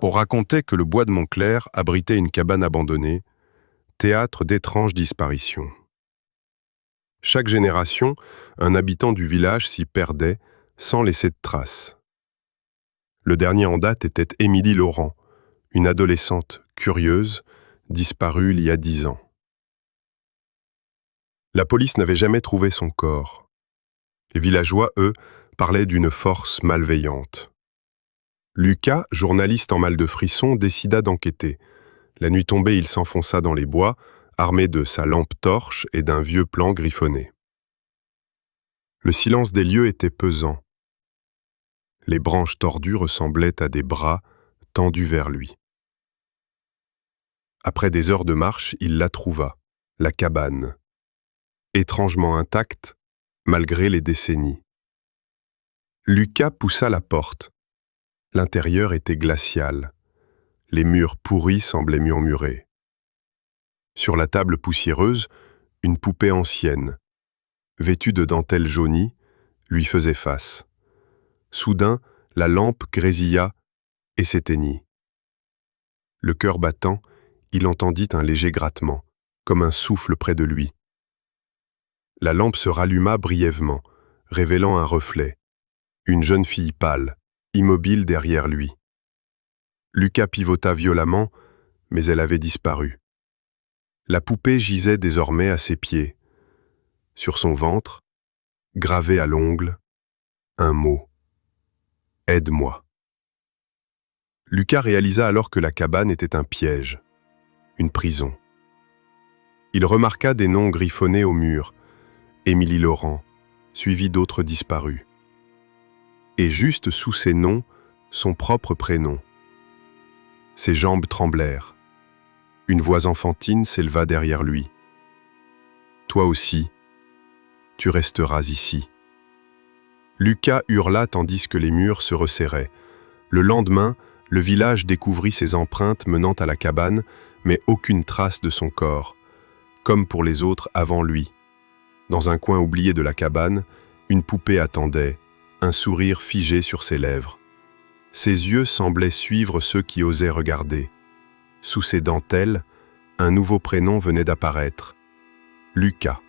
On racontait que le bois de Montclair abritait une cabane abandonnée, théâtre d'étranges disparitions. Chaque génération, un habitant du village s'y perdait sans laisser de traces. Le dernier en date était Émilie Laurent, une adolescente curieuse, disparue il y a 10 ans. La police n'avait jamais trouvé son corps. Les villageois, eux, parlaient d'une force malveillante. Lucas, journaliste en mal de frisson, décida d'enquêter. La nuit tombée, il s'enfonça dans les bois, armé de sa lampe torche et d'un vieux plan griffonné. Le silence des lieux était pesant. Les branches tordues ressemblaient à des bras tendus vers lui. Après des heures de marche, il la trouva, la cabane, étrangement intacte, malgré les décennies. Lucas poussa la porte. L'intérieur était glacial. Les murs pourris semblaient murmurer. Sur la table poussiéreuse, une poupée ancienne, vêtue de dentelle jaunie, lui faisait face. Soudain, la lampe grésilla et s'éteignit. Le cœur battant, il entendit un léger grattement, comme un souffle près de lui. La lampe se ralluma brièvement, révélant un reflet. Une jeune fille pâle, immobile derrière lui. Lucas pivota violemment, mais elle avait disparu. La poupée gisait désormais à ses pieds. Sur son ventre, gravé à l'ongle, un mot. Aide-moi. Lucas réalisa alors que la cabane était un piège, une prison. Il remarqua des noms griffonnés au mur, Émilie Laurent, suivi d'autres disparus. Et juste sous ces noms, son propre prénom. Ses jambes tremblèrent. Une voix enfantine s'éleva derrière lui. Toi aussi, tu resteras ici. Lucas hurla tandis que les murs se resserraient. Le lendemain, le village découvrit ses empreintes menant à la cabane, mais aucune trace de son corps, comme pour les autres avant lui. Dans un coin oublié de la cabane, une poupée attendait, un sourire figé sur ses lèvres. Ses yeux semblaient suivre ceux qui osaient regarder. Sous ses dentelles, un nouveau prénom venait d'apparaître. Lucas.